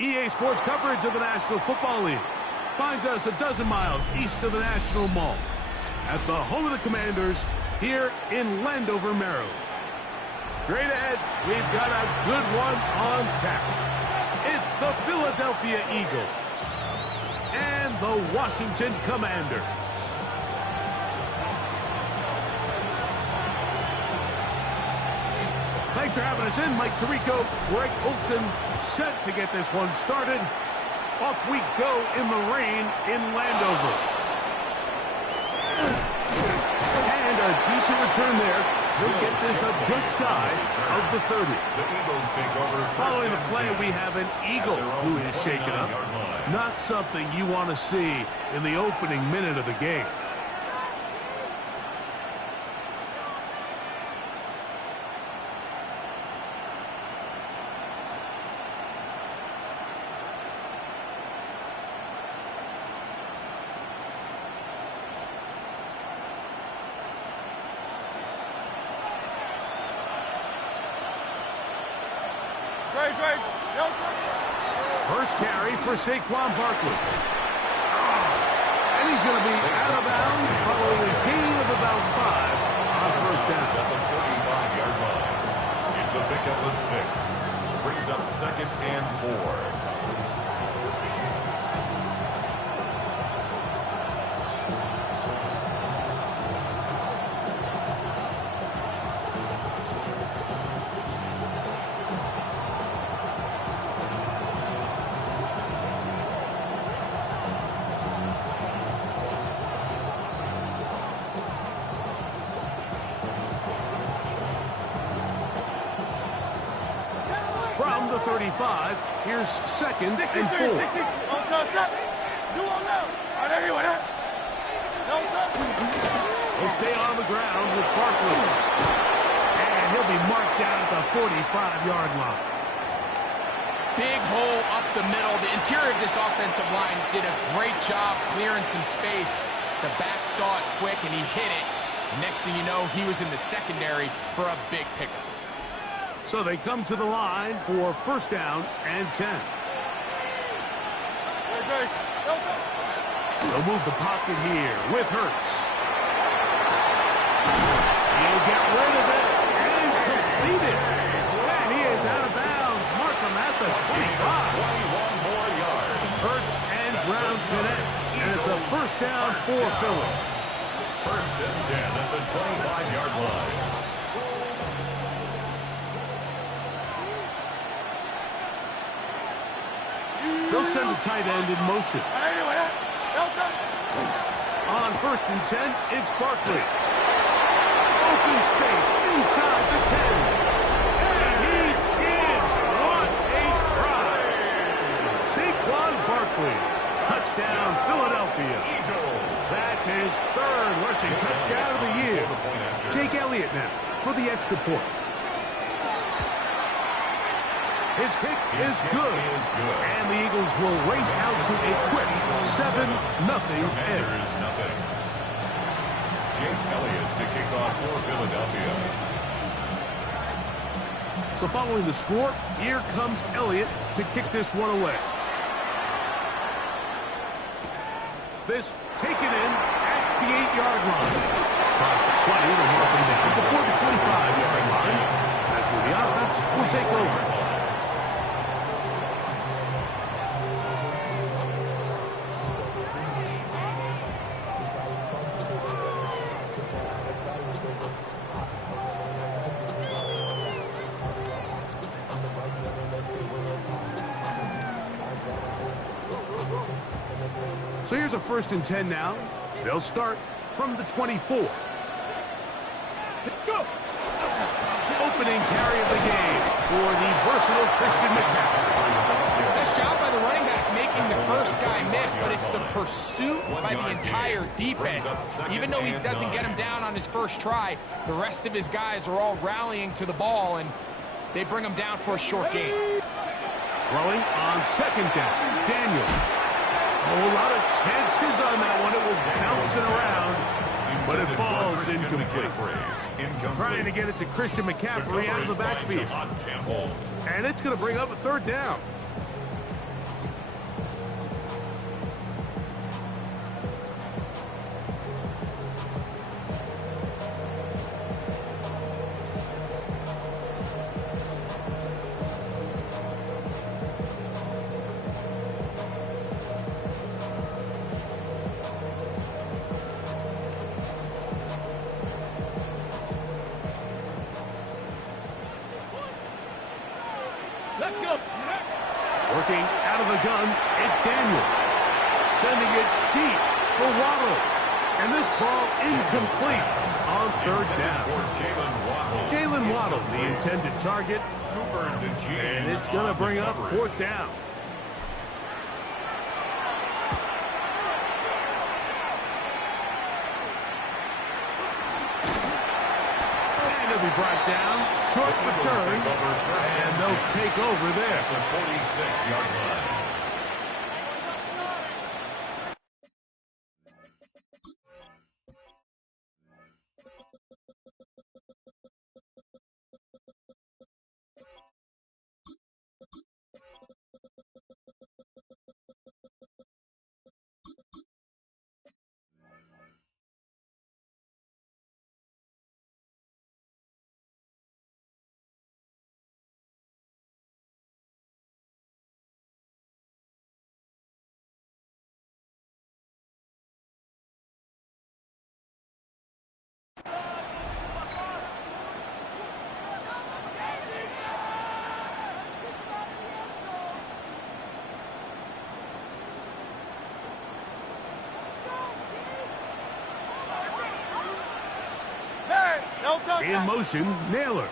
EA Sports coverage of the National Football League finds us a dozen miles east of the National Mall at the home of the Commanders here in Landover, Maryland. Straight ahead, we've got a good one on tap. It's the Philadelphia Eagles and the Washington Commanders. Thanks for having us in. Mike Tirico, Greg Olson, set to get this one started. Off we go in the rain in Landover. And a decent return there. He'll get this up just shy of the 30. The Eagles take over. Following the play, we have an Eagle who is shaken up. Not something you want to see in the opening minute of the game. First carry for Saquon Barkley. And he's going to be out of bounds following a gain of about 5 on first down. At the 45-yard line. It's a pickup of 6. Brings up 2nd and 4. From the 35, here's 2nd and 4. He'll stay on the ground with Barkley. And he'll be marked down at the 45-yard line. Big hole up the middle. The interior of this offensive line did a great job clearing some space. The back saw it quick, and he hit it. Next thing you know, he was in the secondary for a big pickup. So they come to the line for first down and 10. They'll move the pocket here with Hurts. He'll get rid of it and complete it. And he is out of bounds. Mark him at the 25. 21 more yards. Hurts and Brown connect. And it's a first down for Philly. First and 10 at the 25-yard line. They'll send the tight end in motion. On first and 10, it's Barkley. Open space inside the 10. And he's in. What a try. Saquon Barkley. Touchdown, Philadelphia. That's his 3rd rushing touchdown of the year. Jake Elliott now for the extra point. His kick is good. And the Eagles will race out to a quick 7-0 edge. Jake Elliott to kick off for Philadelphia. So following the score, here comes Elliott to kick this one away. This taken in at the 8-yard line. Across the 20, they'll mark him down before the 25-yard line. That's where the offense will take over. So here's a first and 10 now. They'll start from the 24. Let's go. The opening carry of the game for the versatile Christian McCaffrey. Nice job by the running back making the first guy miss, but it's the pursuit by the entire defense. Even though he doesn't get him down on his first try, the rest of his guys are all rallying to the ball, and they bring him down for a short gain. Throwing on second down, Daniel. A whole lot of chances on that one. It was bouncing around, but it falls incomplete. Trying to get it to Christian McCaffrey out of the backfield. And it's going to bring up a third down. Let's go. Working out of the gun, it's Daniels. Sending it deep for Waddle. And this ball incomplete on third down. Jalen Waddle, the intended target. And it's going to bring up fourth down. And it'll be brought down. Short return. And they'll take over there. The 46-yard line. In motion, Naylor.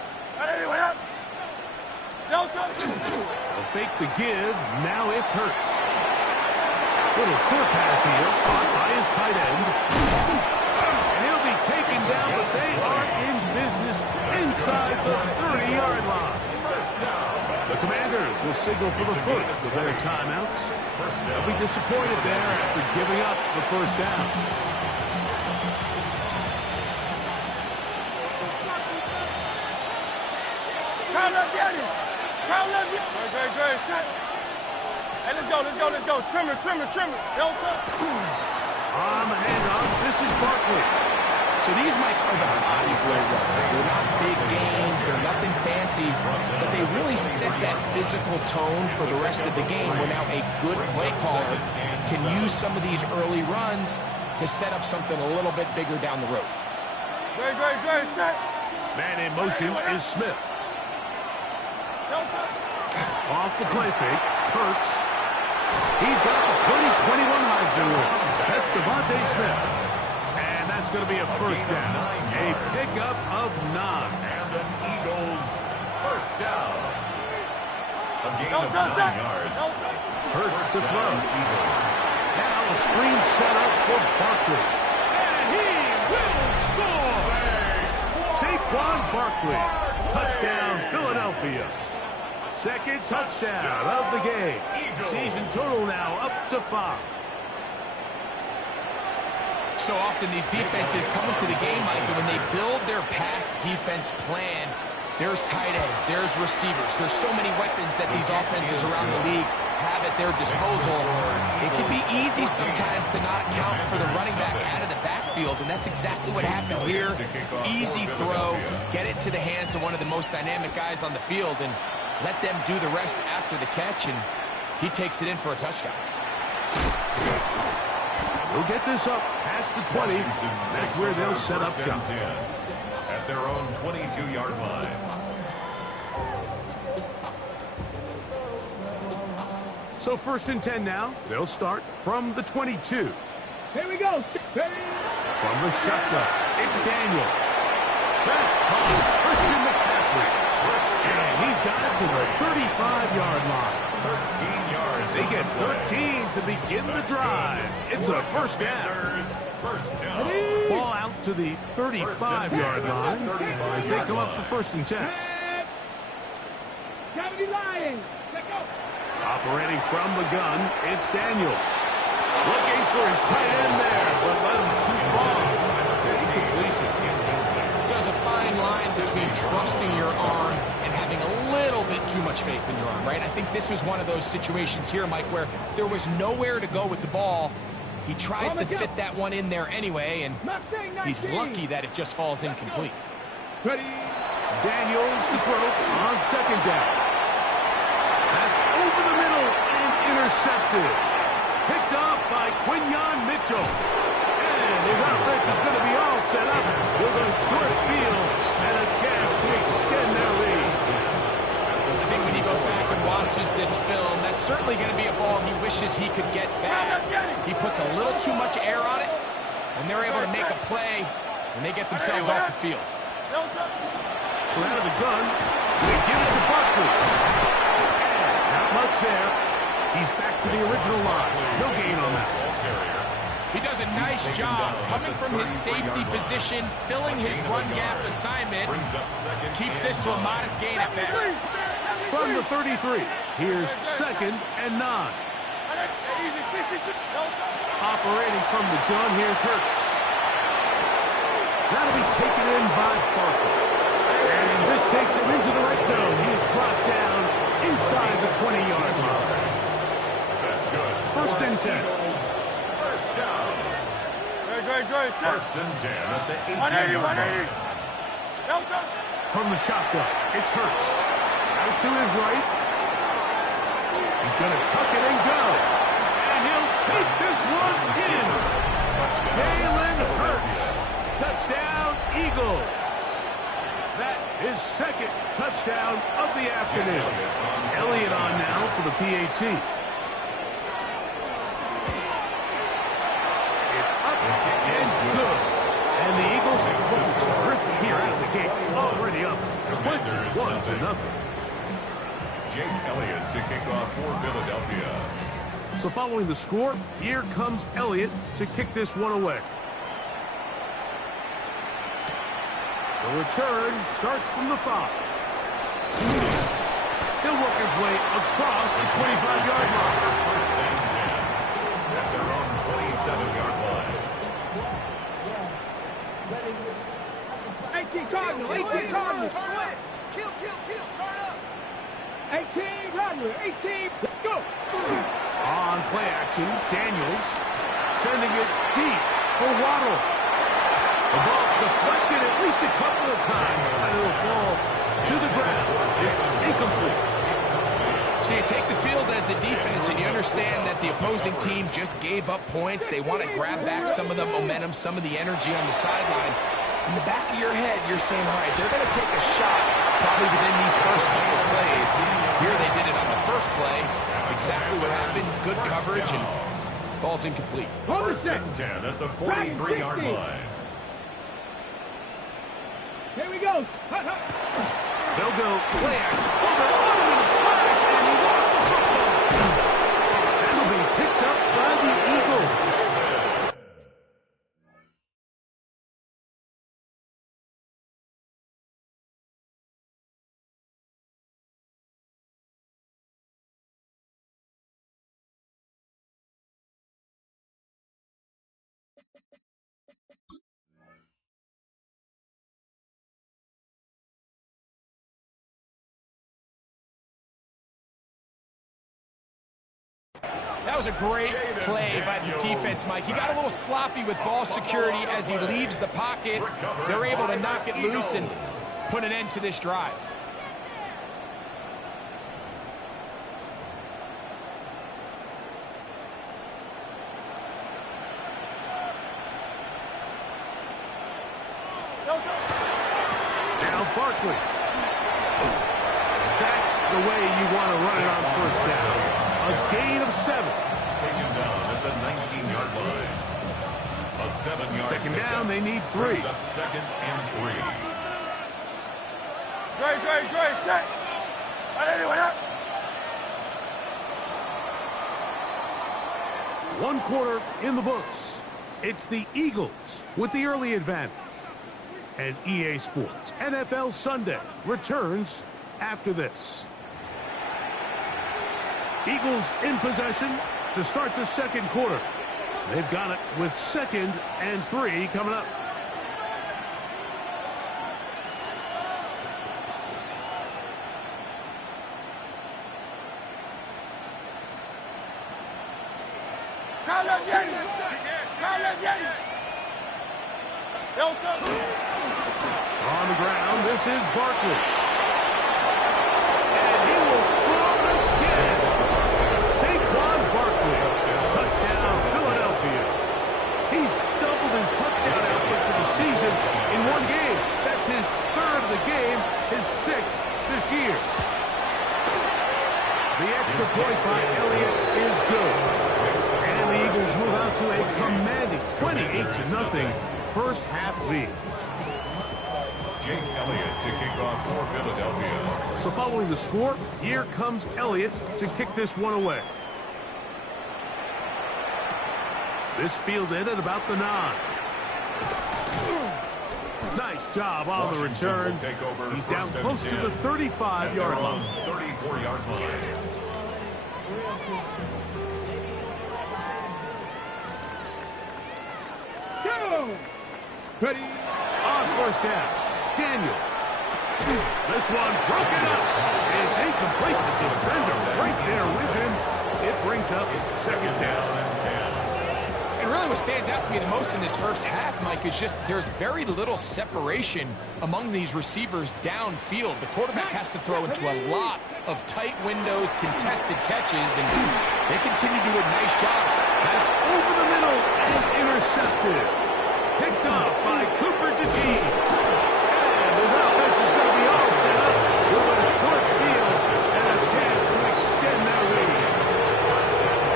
They'll fake the give. Now it's Hurts. Little short pass here, caught by his tight end. And he'll be taken down, but they are in business inside the 30-yard line. The Commanders will signal for the first of their timeouts. They'll be disappointed there after giving up the first down. Great. Hey, let's go. Trimmer. On the handoff, this is Barkley. So these, Mike, are the body flow runs. They're not big gains. They're nothing fancy. But they really set that physical tone for the rest of the game where now a good play caller can use some of these early runs to set up something a little bit bigger down the road. Great. Man in motion is Smith. Off the play fake, Hurts. He's got the 2021 Heisman winner. That's Devontae Smith. And that's going to be a first down. A pickup of 9. And an Eagles first down. A gain of 9 yards. Hurts to throw. Now a screen set up for Barkley. And he will score! Saquon Barkley. Touchdown, Philadelphia. Second touchdown of the game. Season total now up to 5. So often these defenses come into the game, Mike, and when they build their pass defense plan, there's tight ends, there's receivers, there's so many weapons that these offenses around the league have at their disposal. It can be easy sometimes to not account for the running back out of the backfield, and that's exactly what happened here. Easy throw, get it to the hands of one of the most dynamic guys on the field, and let them do the rest after the catch, and he takes it in for a touchdown. We'll get this up past the 20. That's where they'll set up shop. At their own 22-yard line. So first and 10 now. They'll start from the 22. Here we go. From the shotgun, it's Daniel. That's caught. Christian McCaffrey. And he's got it to the 35-yard line. 13 yards. They get 13 to begin the drive. It's a first down. First down. Ball out to the 35-yard line as they come up for first and 10. Operating from the gun, it's Daniels. Looking for his tight end there, but let him too far. Incompletion. There's a fine line between trusting your arm and having a little bit too much faith in your arm, right? I think this was one of those situations here, Mike, where there was nowhere to go with the ball. He tries to fit that one in there anyway, and he's lucky that it just falls incomplete. Daniels to throw on second down. That's over the middle and intercepted. Picked off by Quinyon Mitchell. And his offense is going to be all set up with a short field and a chance to extend their lead. I think when he goes back and It's certainly going to be a ball he wishes he could get back. He puts a little too much air on it, and they're able to make a play, and they get themselves off the field. So out of the gun, they give it to Barkley. And not much there. He's back to the original line. No gain on that. He does a nice job coming from his safety position, filling his run gap assignment. Keeps this to a modest gain at best. From the 33, here's 2nd and 9. Operating from the gun, here's Hurts. That'll be taken in by Barkley. And this takes him into the red zone. He's brought down inside the 20-yard line. That's good. 1st and 10. First down. First and 10 at the 18-yard line. From the shotgun, it's Hurts. Out to his right. He's going to tuck it and go. And he'll take this one in. Jalen Hurts. Touchdown, Eagles. That is 2nd touchdown of the afternoon. Elliott on now for the PAT. It's up and good. And the Eagles look terrific here out of the gate. Already up 21-0. Jake Elliott to kick off for Philadelphia. So following the score, here comes Elliott to kick this one away. The return starts from the 5. He'll work his way across the 25-yard line. First and 10 at their own 27-yard line. 18 Cardinal, 18 Cardinal. Kill, turn up. 18 Cardinal, 18, go. On play action, Daniels sending it deep for Waddle. The ball deflected at least a couple of times, but it'll fall to the ground. It's incomplete. So you take the field as a defense, and you understand that the opposing team just gave up points. They want to grab back some of the momentum, some of the energy on the sideline. In the back of your head, you're saying, all right, they're going to take a shot probably within these first couple of plays. Here they did it on the first play. That's exactly what happened. Good coverage, and falls incomplete. First and 10 at the 43-yard line. Here we go. They'll go play action. Over in a flash, and he lost the football. That'll be picked up by the Eagles. That was a great play by the defense, Mike. He got a little sloppy with ball security as he leaves the pocket. They're able to knock it loose and put an end to this drive. Now Barkley. That's the way you want to run it on first down. A gain of 7. Taken down at the 19-yard line. A 7-yard Second down, they need 3. Brings up 2nd and 3. Great, set. Anyone up? 1 quarter in the books. It's the Eagles with the early advantage. And EA Sports NFL Sunday returns after this. Eagles in possession to start the second quarter. They've got it with 2nd and 3 coming up. On the ground, this is Barkley. And he will score again. Saquon Barkley. Touchdown, Philadelphia. He's doubled his touchdown output for the season in 1 game. That's his 3rd of the game, his 6th this year. The extra point by Elliott is good. And the Eagles move out to a commanding 28-0 first half lead. Jake Elliott to kick off for Philadelphia. So following the score, here comes Elliott to kick this one away. This fielded at about the 9. Nice job on the return. He's down close to the 35-yard line. 34-yard line. Go! Ready? On first down, Daniel. This one broken up. It's incomplete. The defender right there with him. It brings up second down and 10. And really what stands out to me the most in this first half, Mike, is just there's very little separation among these receivers downfield. The quarterback has to throw into a lot of tight windows, contested catches, and they continue to do a nice job. That's over the middle and intercepted. Picked off by Cooper Jd5. And his offense is going to be all set up with a short field and a chance to extend their lead.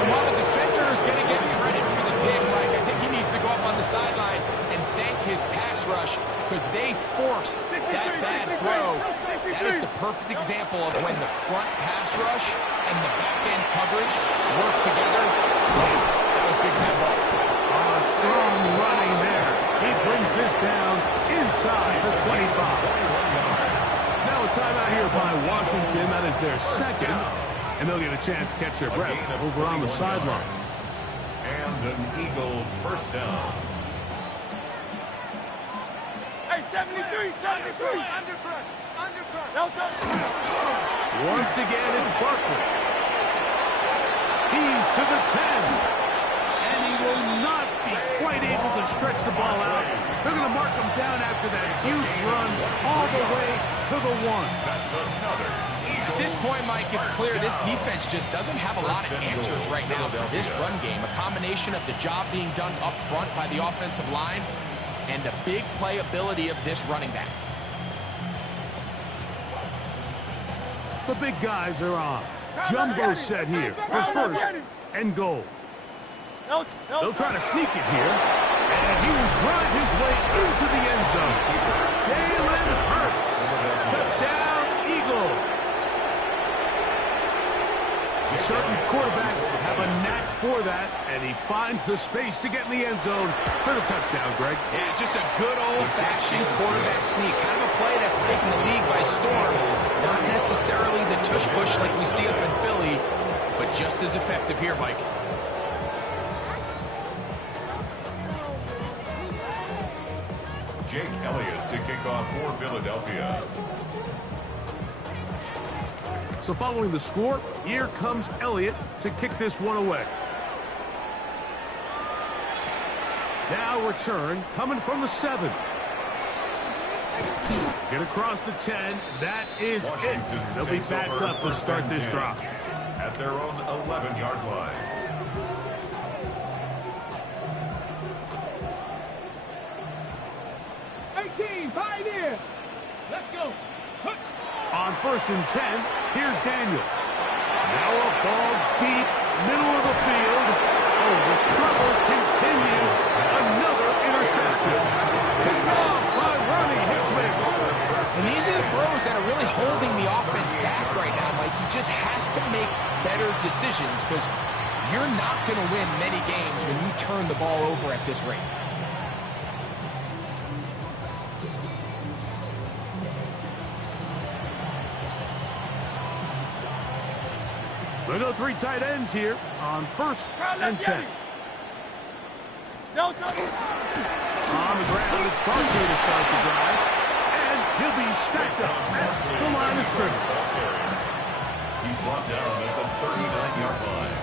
And while the defender is going to get credit for the pick, Mike, I think he needs to go up on the sideline and thank his pass rush because they forced that bad throw. That is the perfect example of when the front pass rush and the back-end coverage work together. That was big time ball. Strong running there. He brings this down inside the 25. Now a timeout here by Washington. That is their second. And they'll get a chance to catch their breath over on the sidelines. And an Eagle first down. Hey, 73, 73. Undercut. Once again, it's Barkley. He's to the 10. And he will not be quite able to stretch the ball out. They're going to mark him down after that huge run all the way to the 1. That's another Eagle. At this point, Mike, it's clear this defense just doesn't have a lot of answers right now for this run game. A combination of the job being done up front by the offensive line and the big playability of this running back. The big guys are on. Jumbo set here for first and goal. They'll try to sneak it here. And he will drive his way into the end zone. Jalen Hurts. Touchdown, Eagles. Certain quarterbacks have a knack for that, and he finds the space to get in the end zone for the touchdown, Greg. Yeah, just a good old-fashioned quarterback sneak. Kind of a play that's taken the league by storm. Not necessarily the tush-push like we see up in Philly, but just as effective here, Mike. Jake Elliott to kick off for Philadelphia. So following the score, here comes Elliott to kick this one away. Now return coming from the 7. Get across the 10. That is Washington it. They'll be takes backed over up to first start and this 10 drive. at their own 11-yard line. Pioneer. Let's go. On first and 10, here's Daniel. Now a ball deep, middle of the field. Oh, the struggles continue. Another interception. Picked off by Ronnie Hickman. And these are the throws that are really holding the offense back right now, Mike. He just has to make better decisions because you're not going to win many games when you turn the ball over at this rate. We'll go 3 tight ends here on first and 10. On the ground, it's Barkley to start the drive. And he'll be stacked up at the line of scrimmage. He's brought down at the 39-yard line.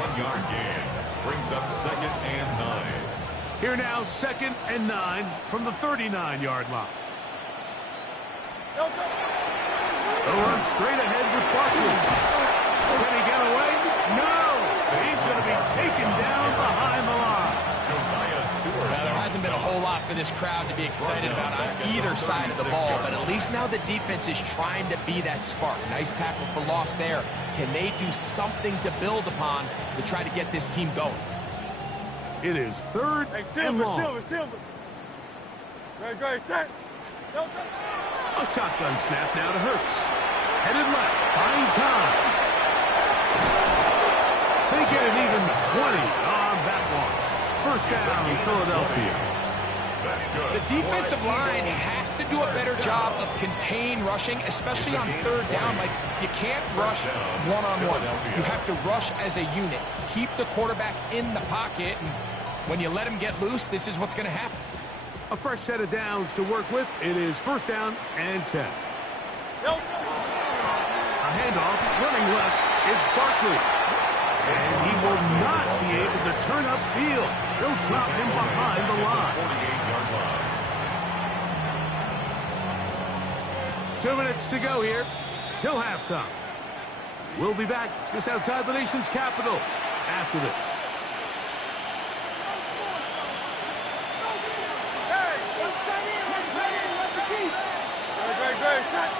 1-yard gain brings up second and 9. Here now, second and 9 from the 39-yard line. They'll run straight ahead with Barkley. Can he get away? No! He's going to be taken down behind the line. Josiah Stewart. Now, there hasn't been a whole lot for this crowd to be excited about on either side of the ball, but at least now the defense is trying to be that spark. Nice tackle for loss there. Can they do something to build upon to try to get this team going? It is third and long. Silver. Great, set. A shotgun snap now to Hurts. Headed left, buying time. They get an even 20 on that one. First down, Philadelphia. That's good. The defensive line has to do a better job of contain rushing, especially on third down. Like, you can't rush one-on-one. You have to rush as a unit. Keep the quarterback in the pocket, and when you let him get loose, this is what's going to happen. A fresh set of downs to work with. It is first down and 10. A handoff, running left. It's Barkley. And he will not be able to turn upfield. They'll drop him behind the line. 48-yard line. 2 minutes to go here till halftime. We'll be back just outside the nation's capital after this. Great, set.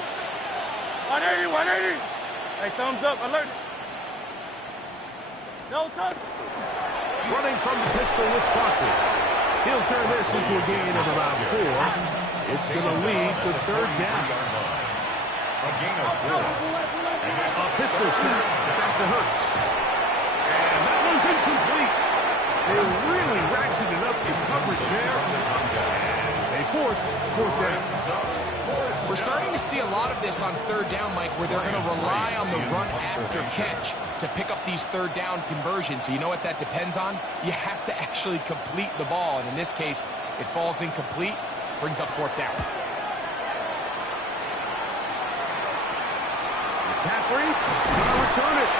180. Hey, thumbs up, alert. No touch. Running from the pistol with Barkley. He'll turn this into a gain of about 4. It's going to lead to third down. A gain of 4. A pistol snap back to Hurts. And that one's incomplete. They really ratcheted up the coverage there. And they force fourth down. We're starting to see a lot of this on third down, Mike, where they're going to rely on the run after catch to pick up these third down conversions. So you know what that depends on? You have to actually complete the ball. And in this case, it falls incomplete, brings up fourth down. McCaffrey, gonna return it.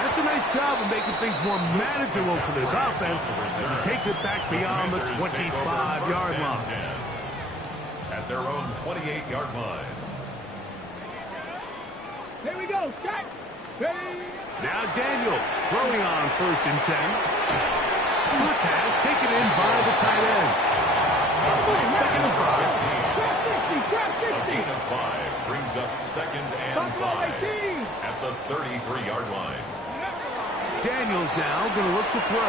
That's a nice job of making things more manageable for this offense as he takes it back beyond the 25-yard line. At their own 28-yard line. Here we go. Set. Ready. Now Daniels throwing on first and 10. Short pass taken in by the tight end. Second and 5. A gain of 5 brings up second and 5 at the 33-yard line. Daniels now going to look to throw.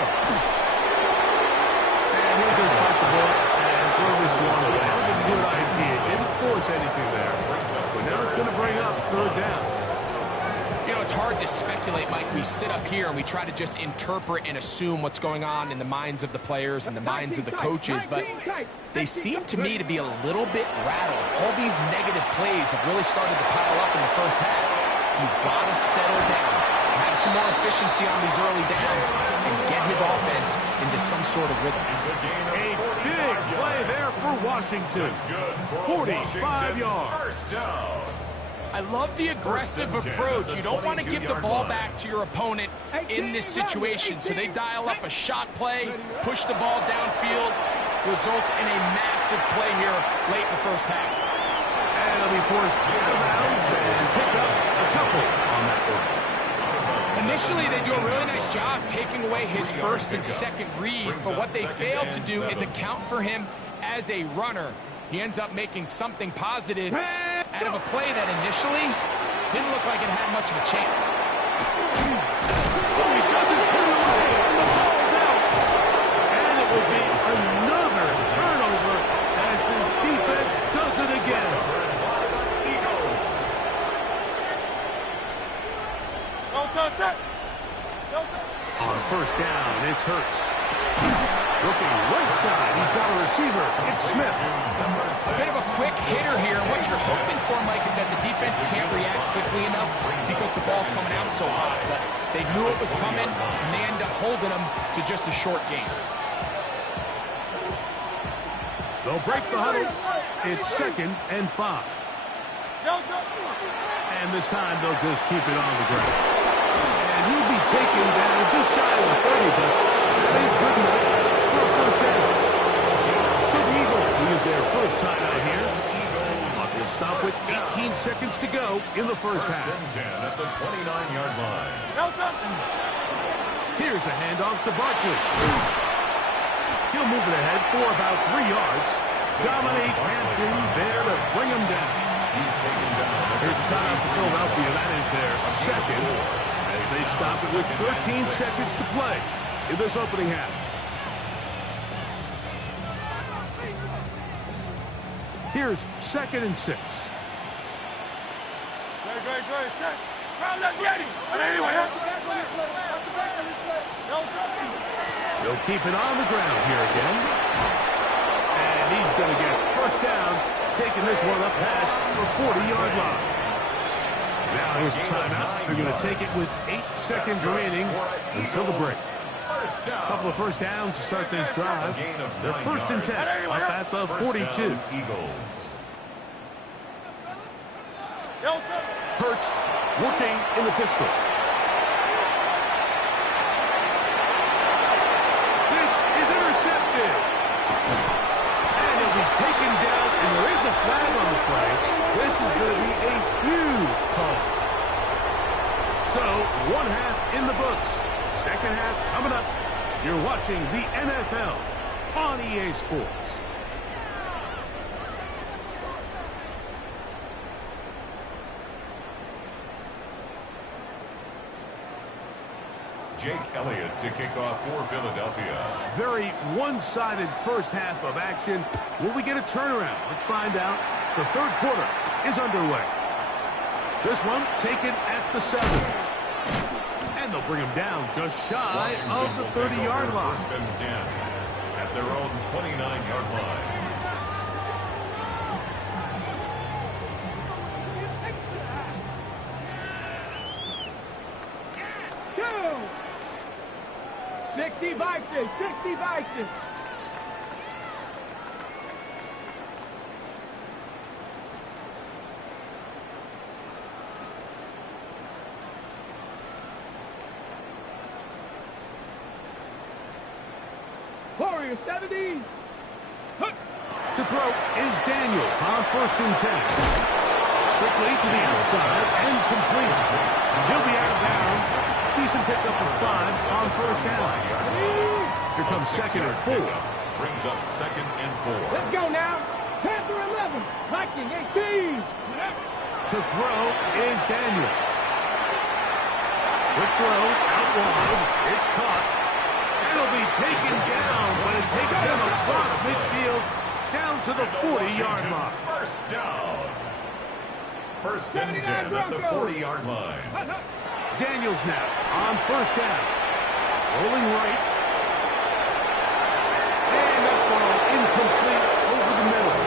And he'll just pass the ball and throw this one away. That was a good idea. Didn't force anything there. But now it's going to bring up third down. You know, it's hard to speculate, Mike. We sit up here and we try to just interpret and assume what's going on in the minds of the players and the minds of the coaches, but they seem to me to be a little bit rattled. All these negative plays have really started to pile up in the first half. He's got to settle down, have some more efficiency on these early downs, and get his offense into some sort of rhythm. A big play there for Washington. 45 yards. First down. I love the aggressive approach. You don't want to give the ball back to your opponent in this situation. So they dial up a shot play, push the ball downfield, results in a massive play here late in the first half. And he'll be forced out of bounds and pick up a couple on that one. Initially, they do a really nice job taking away his first and second read, but what they failed to do is account for him as a runner. He ends up making something positive out of a play that initially didn't look like it had much of a chance. Oh, he doesn't put it away, and the ball's out. And it will be another turnover as this defense does it again. On first down, it's Hurts. Looking right side, he's got a receiver. It's Smith. A bit of a quick hitter here. What you're hoping for, Mike, is that the defense can't react quickly enough because the ball's coming out so hot. But they knew it was coming, and they end up holding them to just a short game. They'll break the huddle. It's second and 5. And this time they'll just keep it on the ground. And he'll be taken down just shy of 30, but that is good enough for a first down. So the Eagles use their first time out here. Clock will stop with 18 seconds to go in the first half. First and 10 at the 29-yard line. Here's a handoff to Barkley. He'll move it ahead for about 3 yards. Dominate Hampton there to bring him down. He's taken down. Here's a timeout for Philadelphia. That is their second as they stop it with 13 seconds to play in this opening half. Here's 2nd and 6. Great, set. Round that Jd. Anyway, They'll keep it on the ground here again. And he's going to get first down, taking this one up past the 40-yard line. Now here's a timeout. They're going to take it with 8 seconds remaining until the break. A couple of first downs to start this drive. They're 1st and 10 up at the 42. Hurts working in the pistol. This is intercepted. And he'll be taken down, and there is a flag on the play. This is going to be a huge call. So, 1 half in the books. 2nd half coming up. You're watching the NFL on EA Sports. Jake Elliott to kick off for Philadelphia. Very one-sided first half of action. Will we get a turnaround? Let's find out. The 3rd quarter is underway. This one taken at the 7. And they'll bring him down just shy of the 30-yard line. 1st and 10 at their own 29-yard line. Jd5, Jd5. Warrior 70. To throw is Daniels on 1st and 10. Quickly to the outside and complete. He'll be out of bounds. Decent pickup of 5 on 1st down. Here comes 2nd and 4. Brings up 2nd and 4. Let's go now. Panther 11. Viking 18. To throw is Daniels. Quick throw out wide. It's caught. It'll be taken down, but it takes them across midfield down to the 40-yard line. First down. 1st and 10 at the 40-yard line. Daniels now on 1st down. Rolling right. And that ball incomplete over the middle.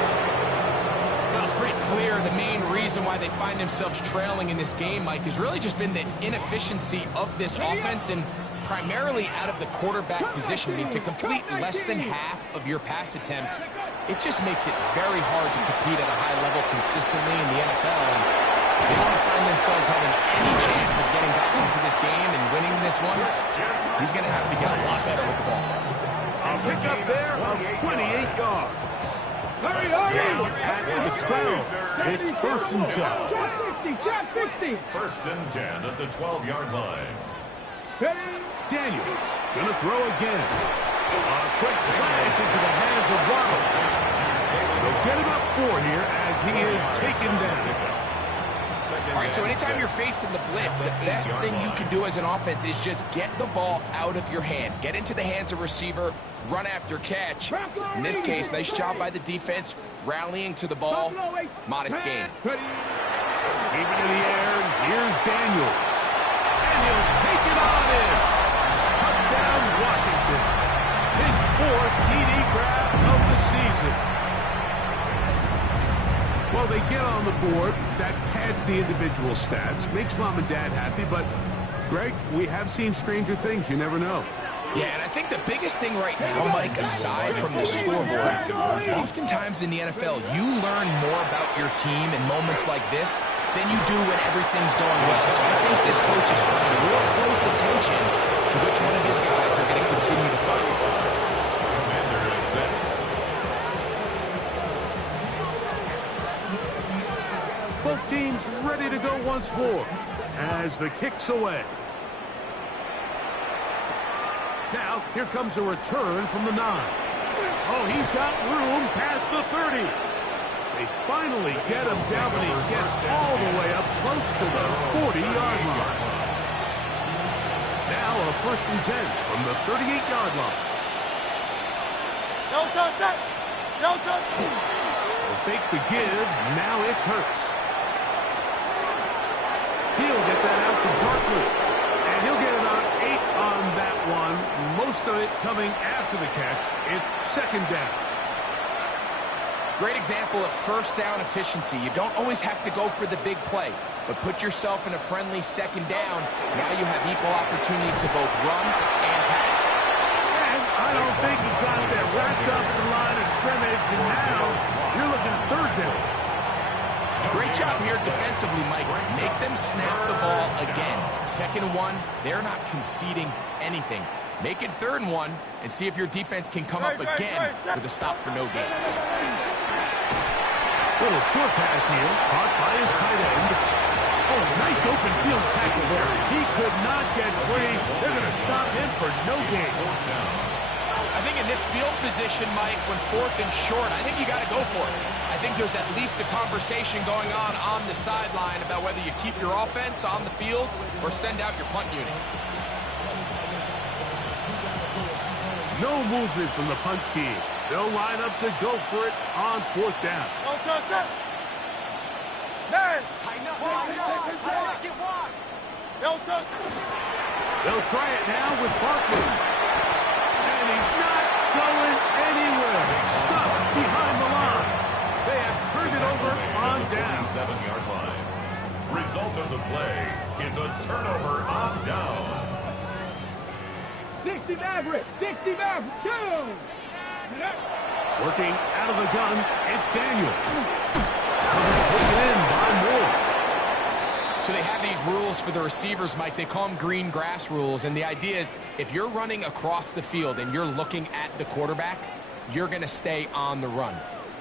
Well, it's pretty clear the main reason why they find themselves trailing in this game, Mike, has really just been the inefficiency of this offense and primarily out of the quarterback position. I mean, to complete less than half of your pass attempts, it just makes it very hard to compete at a high level consistently in the NFL. And they want to find themselves having any chance of getting back into this game and winning this one. He's going to have to get a lot better with the ball. A pickup there of 28 yards. Hurry! At the 12. It's 1st and 10. Shot 60. 1st and 10 at the 12-yard line. Daniels gonna throw again. A quick slant into the hands of Waddle. They'll get him up 4 here as he is taken down. All right, so anytime you're facing the blitz, the best thing you can do as an offense is just get the ball out of your hand. Get into the hands of receiver, run after catch. In this case, nice job by the defense, rallying to the ball. Modest gain. Keep it in the air. Here's Daniels. And he'll take it on in. Touchdown, Washington. His 4th TD grab of the season. Well, they get on the board. That pads the individual stats. Makes mom and dad happy, but, Greg, we have seen stranger things. You never know. Yeah, and I think the biggest thing right now, Mike, aside from the scoreboard, oftentimes in the NFL, you learn more about your team in moments like this than you do when everything's going well. So I think this coach is paying real close attention to which one of his guys are going to continue to fight. Commander is 6. Both teams ready to go once more as the kick's away. Now, here comes a return from the 9. Oh, he's got room past the 30. They finally get him down, but he gets all the way up close to the 40-yard line. Now a 1st and 10 from the 38-yard line. No touch that. No touch. They'll fake the give. Now it's Hurts. He'll get that out to Barkley. And he'll get about 8 on that one. Most of it coming after the catch. It's 2nd down. Great example of 1st down efficiency. You don't always have to go for the big play, but put yourself in a friendly 2nd down. Now you have equal opportunity to both run and pass. And I don't think he got there wrapped up in the line of scrimmage, and now you're looking at 3rd down. Great job here defensively, Mike. Make them snap the ball again. 2nd and 1, they're not conceding anything. Make it 3rd and 1 and see if your defense can come up again with a stop for no gain. Little short pass here, caught by his tight end. Oh, nice open field tackle there. He could not get free. They're going to stop him for no gain. I think in this field position, Mike, when 4th and short, I think you got to go for it. I think there's at least a conversation going on the sideline about whether you keep your offense on the field or send out your punt unit. No movement from the punt team. They'll line up to go for it on 4th down. No touch that. Man. No touch. They'll try it now with Barkley. And he's not going anywhere. Stuffed behind the line. They have turned it over on down. 47-yard line. Result of the play is a turnover on down. 60 Maverick. 60 Maverick. 2. Working out of the gun, it's Daniel. Taken in by Moore. So they have these rules for the receivers, Mike. They call them green grass rules. And the idea is if you're running across the field and you're looking at the quarterback, you're going to stay on the run.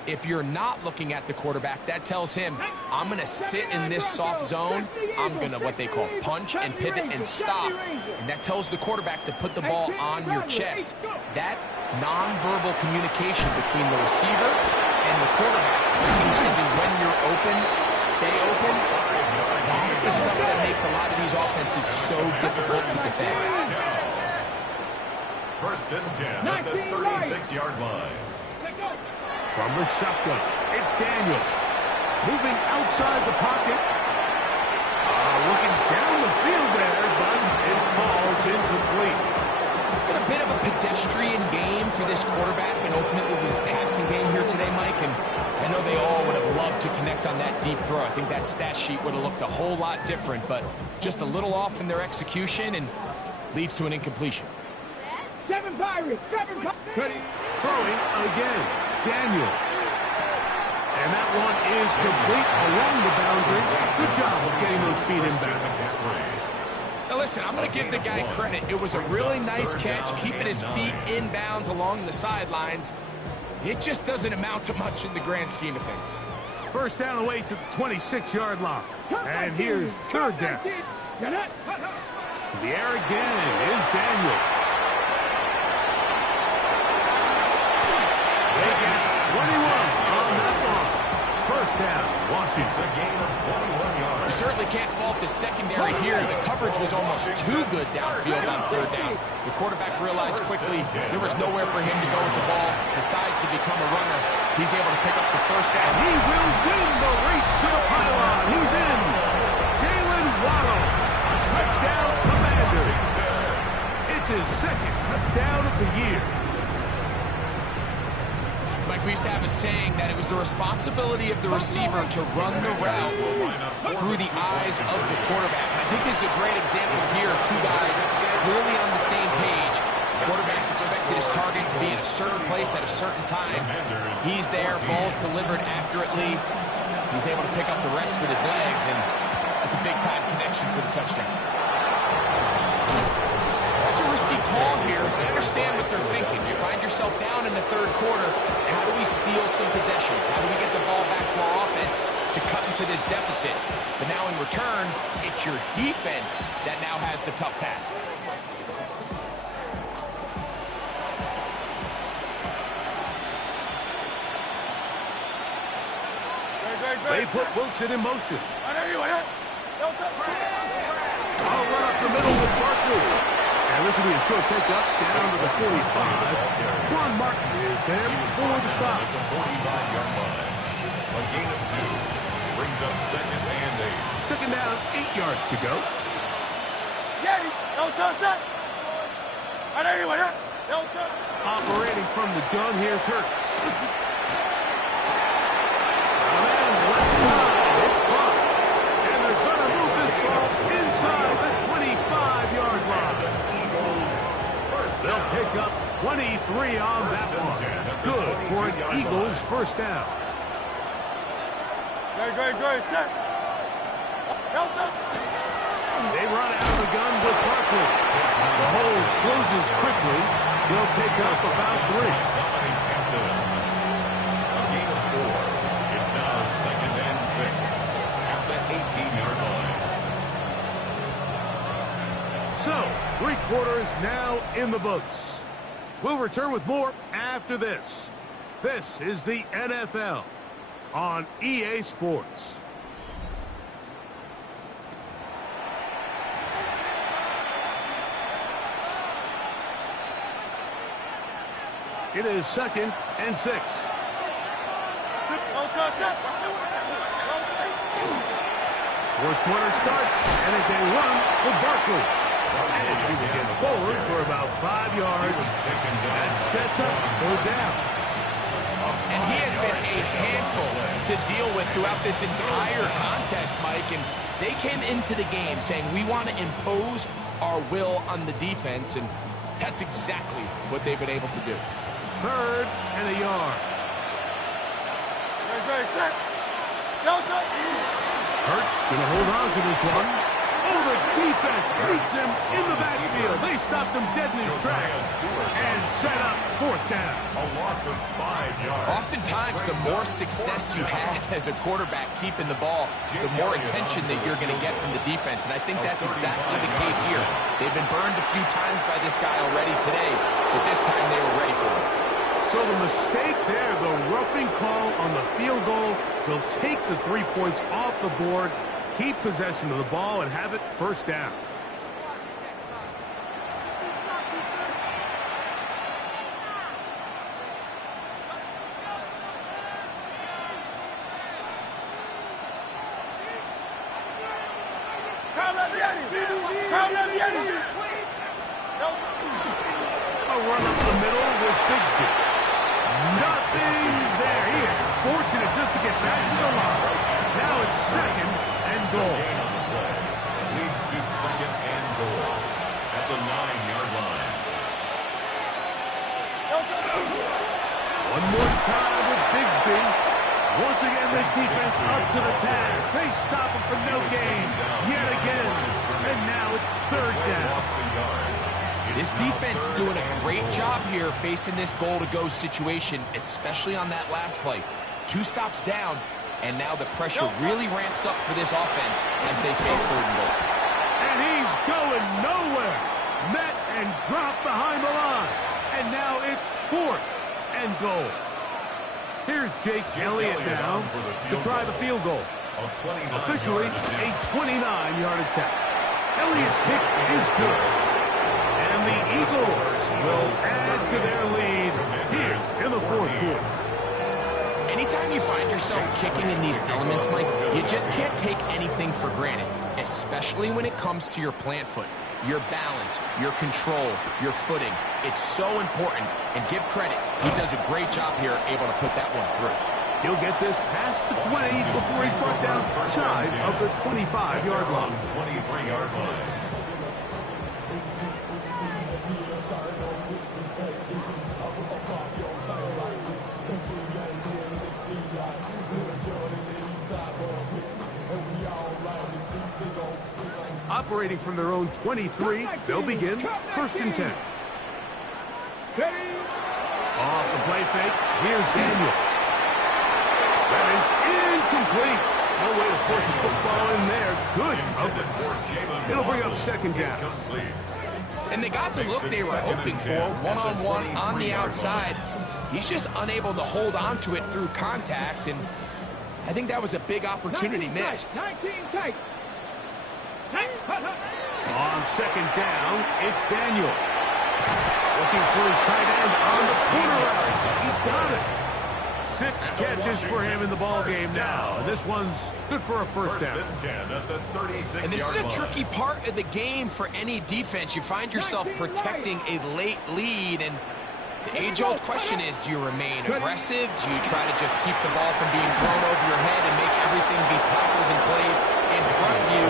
If you're not looking at the quarterback, that tells him, I'm going to sit in this soft zone. I'm going to what they call punch and pivot and stop. And that tells the quarterback to put the ball on your chest. That nonverbal communication between the receiver and the quarterback, recognizing when you're open, stay open, that's the stuff that makes a lot of these offenses so difficult to defend. 1st and 10 at the 36-yard line. From the shotgun, it's Daniel. Moving outside the pocket. Looking down the field there, but it falls incomplete. It's been a bit of a pedestrian game for this quarterback and ultimately this passing game here today, Mike. And I know they all would have loved to connect on that deep throw. I think that stat sheet would have looked a whole lot different, but just a little off in their execution and leads to an incompletion. 7 Pirates. 7 Pirates. Throwing again. Daniel. And that one is complete along the boundary. Good job of getting those feet in back. Now listen, I'm going to give the guy credit. It was a really nice catch, keeping his feet in bounds along the sidelines. It just doesn't amount to much in the grand scheme of things. 1st down away to the 26-yard line. And here's 3rd down. To the air again is Daniel. They get 21 on that one. 1st down, Washington. A gain of 21 yards. You certainly can't fault the secondary here. The coverage was almost too good downfield on 3rd down. The quarterback realized quickly there was nowhere for him to go with the ball. Decides to become a runner. He's able to pick up the 1st down. He will win the race to the pylon. He's in. Jalen Waddle, touchdown commander. It's his 2nd touchdown of the year. Like we used to have a saying that it was the responsibility of the receiver to run the route through the eyes of the quarterback. I think this is a great example here. 2 guys clearly on the same page. The quarterback's expected his target to be in a certain place at a certain time. He's there, ball's delivered accurately. He's able to pick up the rest with his legs, and that's a big-time connection for the touchdown. That's a risky call here, but I understand what they're thinking. You find yourself down in the 3rd quarter. How do we steal some possessions? How do we get the ball back to our offense to cut into this deficit? But now in return, it's your defense that now has the tough task. They put Wilson in motion. They'll touch. I'll run up the middle with Barkley. And this will be a short pickup down to the 45. Quan Martin is there for the stop. At the 45-yard line. A gain of 2. Brings up second and 8. Second down, 8 yards to go. They'll touch that. They'll touch. Operating from the gun, here's Hurts. And left side, it's blocked. And they're going to move this ball inside the 25-yard line. They'll pick up 23 on that one. Good for an Eagles first down. Great, set. They'll touch. They run out of the gun with Barkley. The hole closes quickly. They'll pick up about 3. A gain of 4. It's now second and 6 at the 18-yard line. So, 3 quarters now in the books. We'll return with more after this. This is the NFL on EA Sports. It is second and 6. They'll touch that. Fourth quarter starts, and it's a run for Barkley. And he will get forward for about 5 yards. That sets up 3rd down. And he has been a handful to deal with throughout this entire contest, Mike. And they came into the game saying, we want to impose our will on the defense. And that's exactly what they've been able to do. 3rd and a yard. Great, set. They'll touch. Hurts going to hold on to this one. Oh, the defense meets him in the backfield. They stopped him dead in his tracks and set up 4th down. A loss of 5 yards. Oftentimes, the more success you have as a quarterback keeping the ball, the more attention that you're going to get from the defense. And I think that's exactly the case here. They've been burned a few times by this guy already today, but this time they were ready for him. So the mistake there, the roughing call on the field goal, will take the 3 points off the board, keep possession of the ball, and have it 1st down. A run up the middle with Bigsby. Nothing there. He is fortunate just to get back to the line. Now it's 2nd and goal. Gain on the play. Leads to second and goal at the 9-yard line. One more try with Bigsby. Once again, this defense up to the task. They stop him for no gain yet again. And now it's 3rd down. This defense is doing a great job here facing this goal-to-go situation, especially on that last play. 2 stops down, and now the pressure really ramps up for this offense as they face 3rd and goal. And he's going nowhere. Met and dropped behind the line. And now it's 4th and goal. Here's Jake Elliott now to try the field goal. Officially a 29-yard attempt. Elliott's kick is good. And the Eagles will add to their lead here in the 4th quarter. Anytime you find yourself kicking in these elements, Mike, you just can't take anything for granted, especially when it comes to your plant foot, your balance, your control, your footing. It's so important, and give credit. He does a great job here able to put that one through. He'll get this past the 20 before he's brought down shy of the 25-yard line. 23-yard line. Operating from their own 23, they'll begin 1st and 10. Off the play fake, here's Daniels. That is incomplete. No way to force the football in there. Good coverage. It'll bring up 2nd down. And they got the look they were hoping for, one-on-one on the outside. He's just unable to hold on to it through contact, and I think that was a big opportunity missed. 19 tight. On second down, it's Daniel. Looking for his tight end on the corner route. He's got it. 6 catches for him in the ball game now. And this one's good for a first down. And this is a tricky part of the game for any defense. You find yourself protecting a late lead, and the age-old question is, do you remain aggressive? Do you try to just keep the ball from being thrown over your head and make everything be tackled and played in front of you?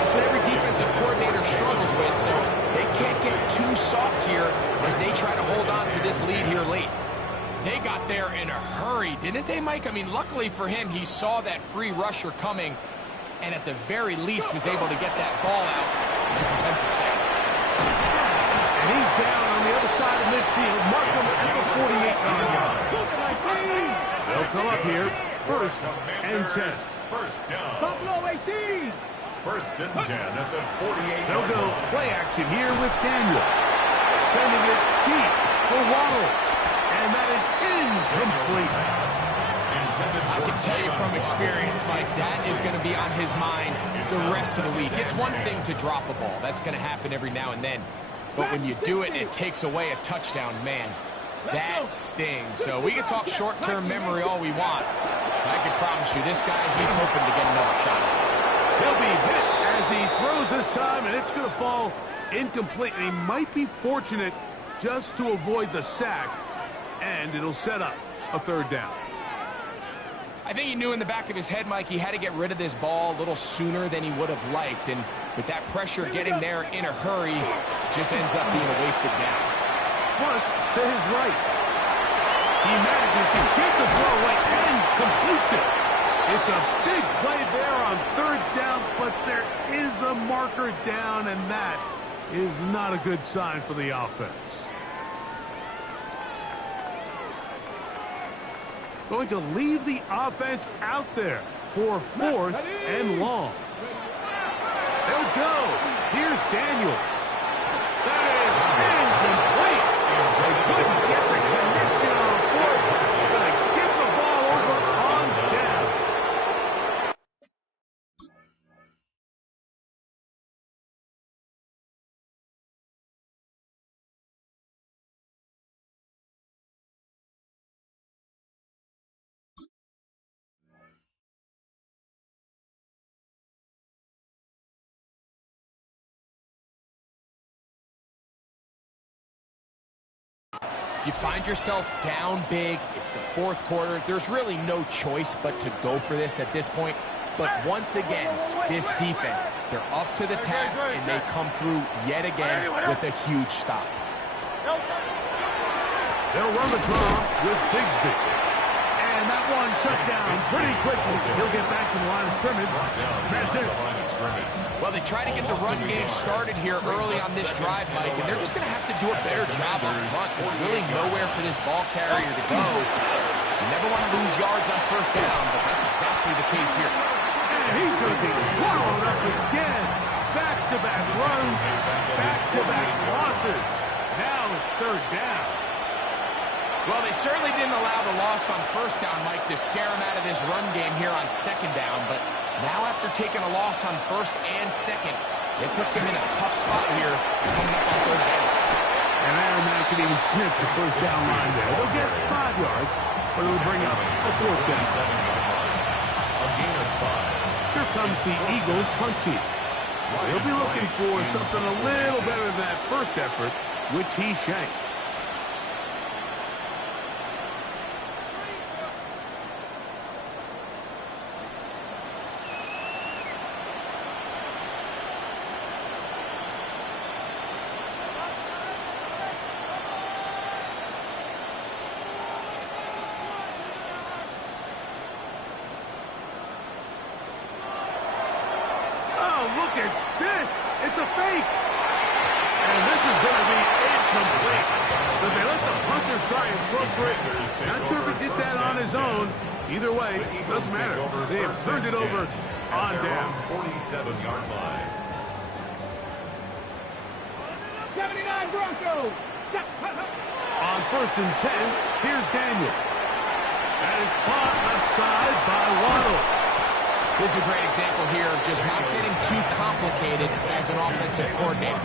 That's what every defensive coordinator struggles with, so they can't get too soft here as they try to hold on to this lead here late. They got there in a hurry, didn't they, Mike? I mean, luckily for him, he saw that free rusher coming, and at the very least was able to get that ball out to prevent the sack. And he's down on the other side of midfield. Mark him at the 48-yard line. They'll come up here, 1st and 10. First down. Buffalo 18. 1st and 10 at the 48. They'll go play action here with Daniel. Sending it deep for Waddle. And that is incomplete. I can tell you from experience, Mike, that is going to be on his mind the rest of the week. It's one thing to drop a ball. That's going to happen every now and then. But when you do it and it takes away a touchdown, man, that stings. So we can talk short-term memory all we want. I can promise you, this guy, he's hoping to get another shot. He'll be hit as he throws this time, and it's going to fall incomplete. And he might be fortunate just to avoid the sack. And it'll set up a 3rd down. I think he knew in the back of his head, Mike, he had to get rid of this ball a little sooner than he would have liked. And with that pressure getting there in a hurry, just ends up being a wasted down. Plus, to his right. He manages to get the throw away and completes it. It's a big play there on 3rd down, but there is a marker down, and that is not a good sign for the offense. Going to leave the offense out there for 4th and long. They'll go. Here's Daniels. That is incomplete. They couldn't get the connection on 4th. Going to give the ball over on down. You find yourself down big. It's the 4th quarter. There's really no choice but to go for this at this point. But once again, this defense, they're up to the task, and they come through yet again with a huge stop. They'll run the draw with Bigsby. And that one shut down pretty quickly. He'll get back to the line of scrimmage. That's it. Well, they try to get the run game started here early on this drive, Mike, and they're just going to have to do a better job up front. There's really nowhere for this ball carrier to go. You never want to lose yards on 1st down, but that's exactly the case here. And he's going to be swallowed up again. Back-to-back runs, back-to-back losses. Now it's 3rd down. Well, they certainly didn't allow the loss on 1st down, Mike, to scare him out of this run game here on 2nd down. But now after taking a loss on 1st and 2nd, it puts him in a tough spot here coming up on 3rd down. And Aaron Mack can even sniff the 1st down line there. They'll get 5 yards, but it'll bring up a 4th down. A gain of 5. Here comes the Eagles punt team. He'll be looking for something a little better than that first effort, which he shanked. Look at this. It's a fake. And this is going to be incomplete. So they let the punter try and throw for it. Not sure if he did that on his own. Either way, doesn't matter. They have turned it over on down. 47-yard line. 79 Broncos. On 1st and 10, here's Daniel. That is caught aside by Waddle. This is a great example here of just not getting too complicated as an offensive coordinator.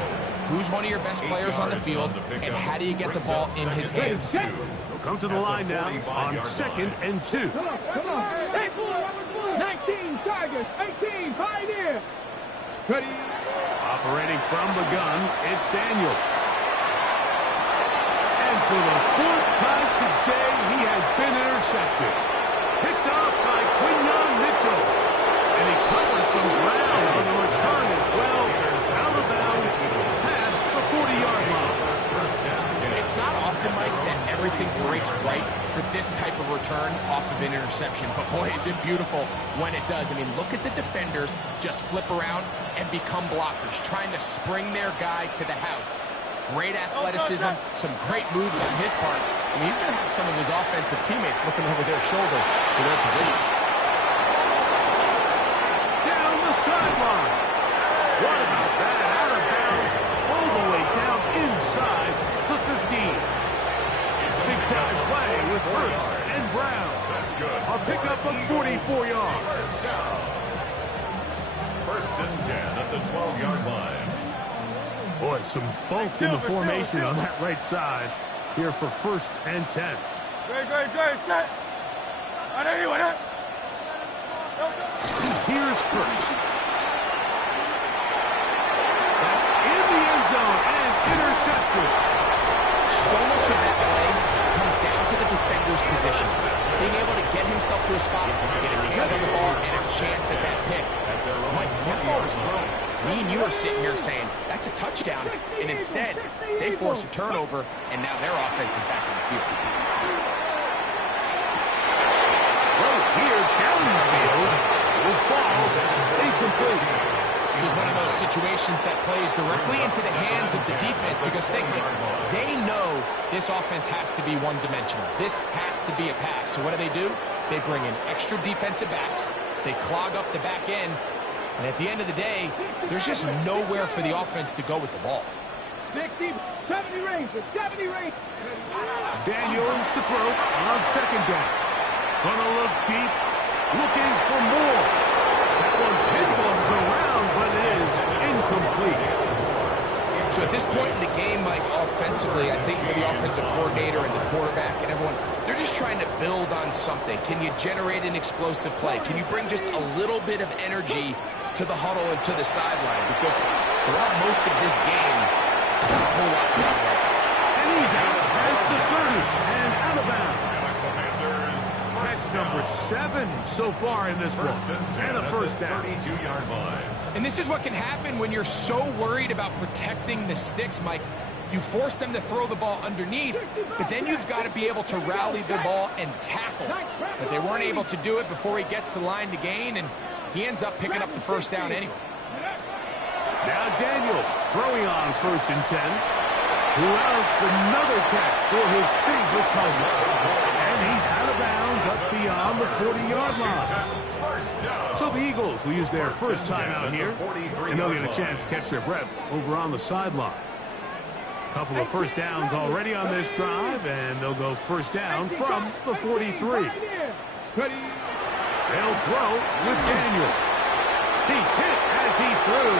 Who's one of your best players on the field, and how do you get the ball in his hands? He'll come to the line now on 2nd and 2. Come on. Hey, 19 Tigers, 18 Pioneer. Ready? Operating from the gun, it's Daniels. And for the 4th time today, he has been intercepted. Picked off by Quinyon Mitchell. And he covers some ground on the return as well. Out of bounds past the 40-yard line. It's not often, Mike, that everything breaks right for this type of return off of an interception. But boy, is it beautiful when it does. I mean, look at the defenders just flip around and become blockers, trying to spring their guy to the house. Great athleticism, some great moves on his part. I mean, he's going to have some of his offensive teammates looking over their shoulder to their position. Down the sideline. What about that? Out of bounds, all the way down inside the 15. Big time play with Hurts and Brown. That's good. A pickup of 44 yards. First and 10 at the 12-yard line. Boy, some bulk in the formation on that right side here for 1st and 10. Great, set. I know you want it. Here's Hurts. That's in the end zone and intercepted. So much of that play comes down to the defender's position. Being able to get himself to a spot, get his hands on the ball, and a chance at that pick. Mike, that ball was thrown. Me and you are sitting here saying, that's a touchdown. And instead, they force a turnover, and now their offense is back on the field. Well, here, downfield will fall incomplete. This is one of those situations that plays directly into the hands of the defense because think, they know this offense has to be one-dimensional. This has to be a pass. So what do? They bring in extra defensive backs. They clog up the back end. And at the end of the day, there's just nowhere for the offense to go with the ball. 60, 70 range, 70 range. Daniels to throw on 2nd down. Gonna look deep, looking for more. That one pinballs around, but it is incomplete. So at this point in the game, Mike, offensively, I think for the offensive coordinator and the quarterback and everyone, they're just trying to build on something. Can you generate an explosive play? Can you bring just a little bit of energy to the huddle and to the sideline? Because throughout most of this game, not a whole lot's gone right. And he's out past the 30 and out of bounds. Catch number 7 so far in this one. And a 1st down. 32-yard line. And this is what can happen when you're so worried about protecting the sticks, Mike. You force them to throw the ball underneath, but then you've got to be able to rally the ball and tackle. But they weren't able to do it before he gets the line to gain, and he ends up picking up the 1st down anyway. Now Daniels throwing on 1st and 10. Who else another catch for his favorite target. And he's out of bounds up beyond the 40-yard line. So the Eagles will use their first time out here, and they'll get a chance to catch their breath over on the sideline. Couple of 1st downs already on this drive, and they'll go 1st down from the 43. They'll throw with Daniels. He's hit as he threw.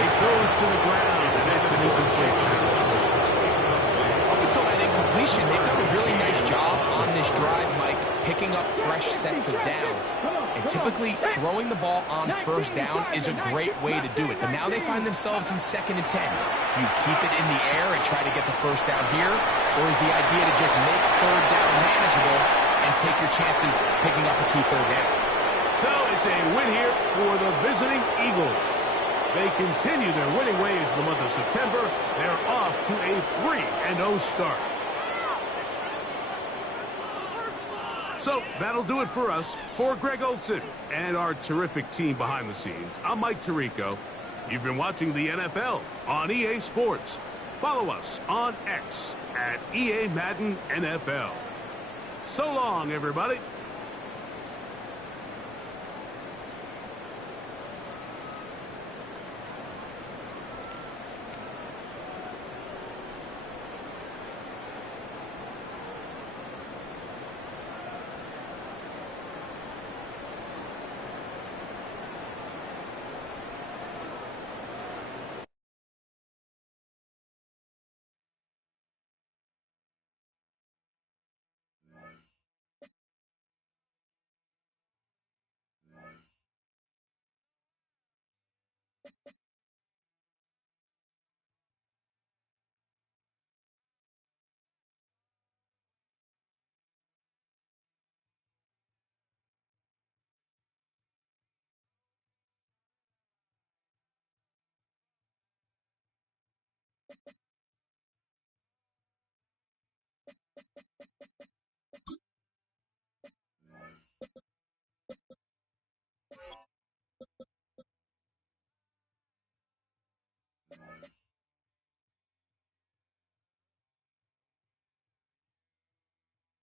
He throws to the ground, and it's an incomplete. Up until that incompletion, they've done a really nice job on this drive, Mike, picking up fresh sets of downs. And typically, throwing the ball on 1st down is a great way to do it. But now they find themselves in 2nd and 10. Do you keep it in the air and try to get the 1st down here? Or is the idea to just make 3rd down manageable and take your chances picking up a key 3rd down? So it's a win here for the visiting Eagles. They continue their winning ways in the month of September. They're off to a 3-0 start. So that'll do it for us. For Greg Olson and our terrific team behind the scenes, I'm Mike Tirico. You've been watching the NFL on EA Sports. Follow us on X at EA Madden NFL. So long, everybody.